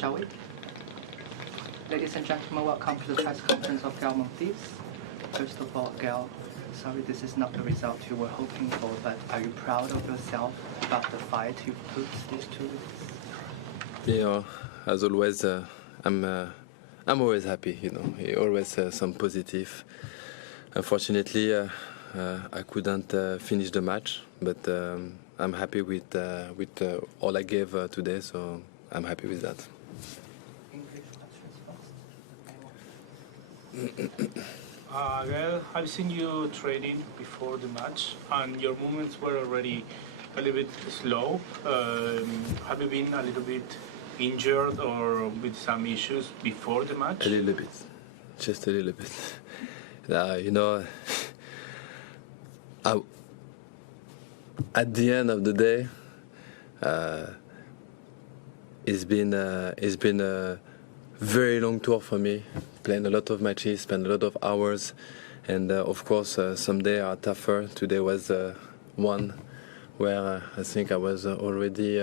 shall we? Ladies and gentlemen, welcome to the press conference of Gael Monfils. First of all, Gael, sorry this is not the result you were hoping for, but are you proud of yourself about the fight you put these 2 weeks? Yeah, as always, I'm always happy. He always some positive. Unfortunately, I couldn't finish the match, but I'm happy with all I gave today, so I'm happy with that. Gael, I've seen you training before the match, and your movements were already a little bit slow. Have you been a little bit injured or with some issues before the match? A little bit, just a little bit. At the end of the day, it's been a very long tour for me. Playing a lot of matches, spent a lot of hours, and of course some days are tougher. Today was one where I think I was already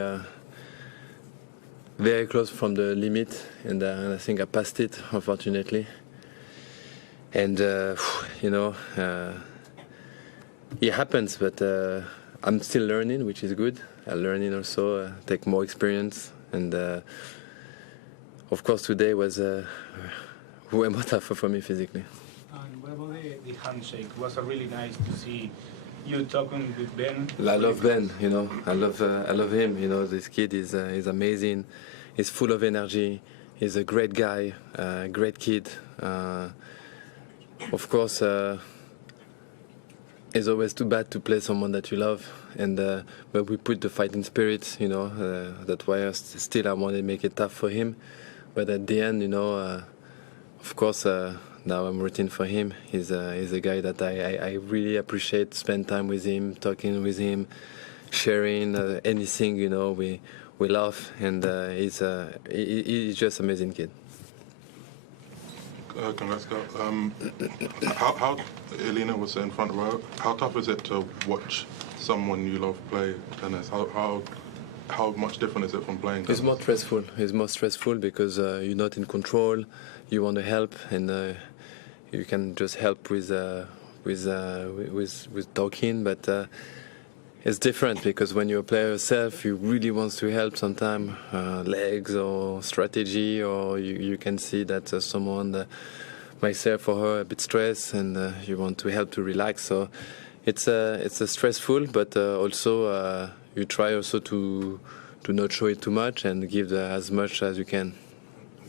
very close from the limit, and I think I passed it, unfortunately. And it happens, but I'm still learning, which is good. I'm learning also, take more experience, and of course today was way more tougher for me physically. And what about the handshake? It was really nice to see you talking with Ben. I love Ben, I love him. This kid is amazing. He's full of energy. He's a great guy, great kid. Of course, it's always too bad to play someone that you love, but we put the fighting spirit. That's why I want to make it tough for him. But at the end, of course, now I'm rooting for him. He's a guy that I really appreciate. Spend time with him, talking with him, sharing anything. We laugh, and he's just an amazing kid. Congrats, Gael. How Aryna was in front row. How tough is it to watch someone you love play tennis? How much different is it from playing tennis? It's more stressful because you're not in control. You want to help, and you can just help with talking, but it's different because when you're a player yourself, you really want to help sometimes, legs or strategy, or you can see that someone, myself or her, a bit stressed, and you want to help to relax. So it's a stressful, but also you try also to not show it too much and give as much as you can.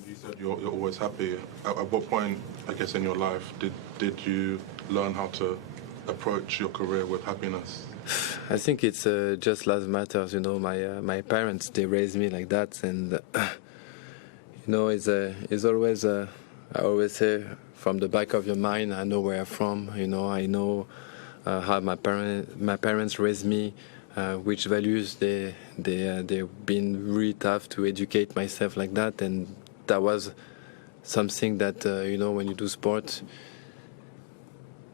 You said you're always happy. At what point, I guess, in your life did you learn how to approach your career with happiness? I think it's just last matters. My parents, they raised me like that, and it's always I always say, from the back of your mind, I know where I'm from. I know how my parents raised me, which values they've been really tough to educate myself like that, and that was something that when you do sport,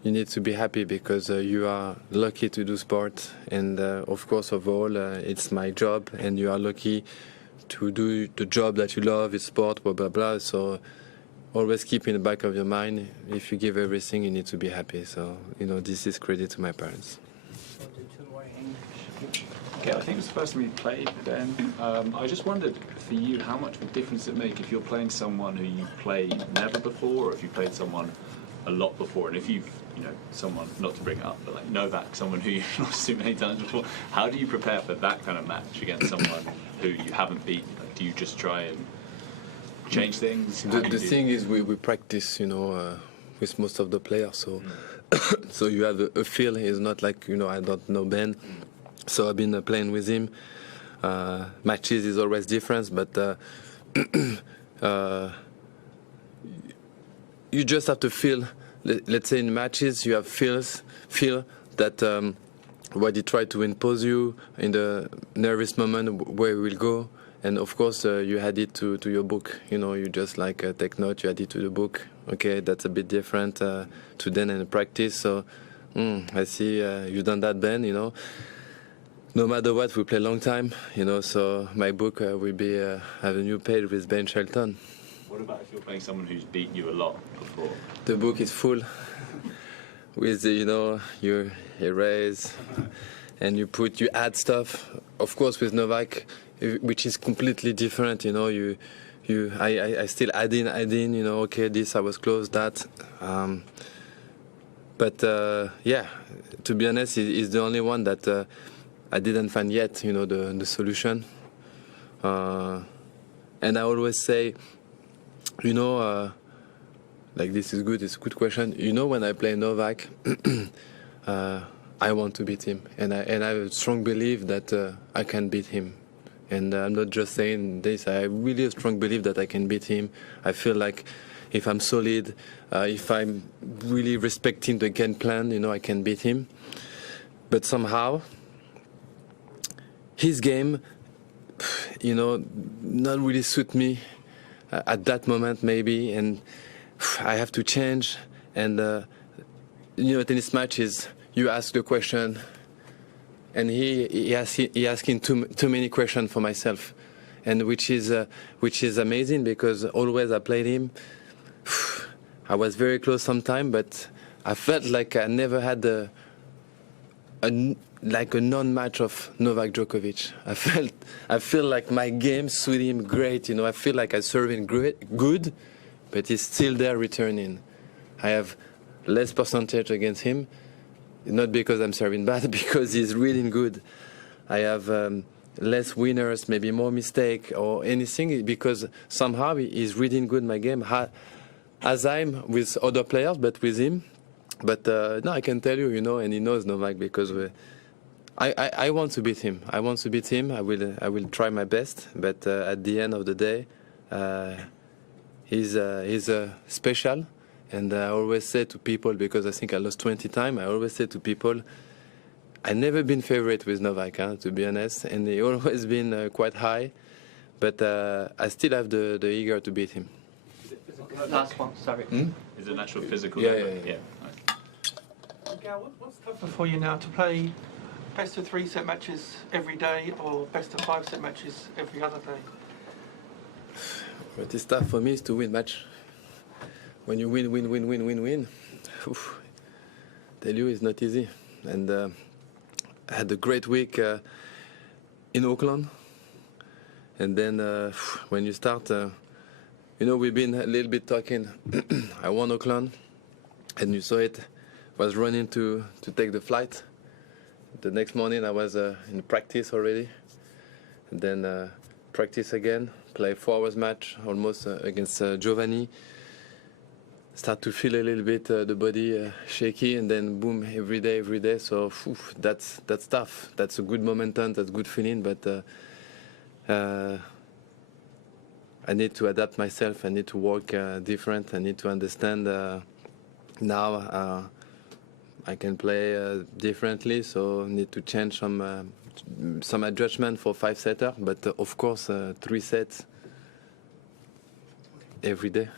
you need to be happy because you are lucky to do sport, and of course, overall, it's my job, and you are lucky to do the job that you love. It's sport, blah blah blah. So always keep in the back of your mind, if you give everything, you need to be happy. So this is credit to my parents. Okay, I think it was the first time you played, Ben. I just wondered, for you, how much of a difference it make if you're playing someone who you played never before, or if you played someone a lot before, and if you've, someone, not to bring it up, but like Novak, someone who you've lost too many times before, how do you prepare for that kind of match against someone who you haven't beaten? Like, do you just try and change things? The thing is, we practice, with most of the players, so so you have a feel. It's not like, I don't know Ben, so I've been playing with him. Matches is always different, but you just have to feel. Let's say in matches, you have feel that what he tried to impose you in the nervous moment, where he will go, and of course you add it to your book. You just take note, you add it to the book. Okay, that's a bit different to then in practice. So I see you've done that, Ben. no matter what, we play long time, you know. So my book will be have a new page with Ben Shelton. What about if you're playing someone who's beaten you a lot before? The book is full with you know, you erase and you add stuff. Of course, with Novak, which is completely different. You know, I still add in. You know, okay, this I was close, that. But yeah, to be honest, he's the only one that I didn't find yet. You know, the solution. And I always say, you know, like this is good. It's a good question. You know, when I play Novak, I want to beat him, and I have a strong belief that I can beat him. And I'm not just saying this. I really have a strong belief that I can beat him. I feel like if I'm solid, if I'm really respecting the game plan, you know, I can beat him. But somehow, his game, you know, not really suit me at that moment maybe, and I have to change. And you know, tennis match is you ask the question, and he asking too many questions for myself, and which is amazing, because always I played him. I was very close sometime, but I felt like I never had a non-match of Novak Djokovic. I feel like my game suited him great. You know, I feel like I serve him good, but he's still there returning. I have less percentage against him, not because I'm serving bad, because he's really good. I have less winners, maybe more mistake or anything, because somehow he's reading good my game, as I'm with other players, but with him. But no, I can tell you, you know, and he knows Novak, because I want to beat him. I want to beat him. I will try my best. But at the end of the day, he's special. And I always say to people, because I think I lost 20 times, I always say to people, I've never been favorite with Novak, to be honest, and he always been quite high. But I still have the eager to beat him. Last one, sorry. Is it natural physical? Yeah. Gael, what's tougher for you now, to play best of 3 set matches every day or best of 5 set matches every other day? What is tough for me is to win match. When you win, oof, tell you it's not easy. And I had a great week in Auckland. And then when you start, you know, we've been a little bit talking. I won Auckland, and you saw it. Was running to take the flight. The next morning I was in practice already. And then practice again, play 4 hours match almost against Giovanni. Start to feel a little bit the body shaky, and then boom, every day. So that's tough. That's a good momentum, that's good feeling, but I need to adapt myself. I need to work different. I need to understand now I can play differently, so I need to change some adjustment for 5-setter, but of course 3 sets every day.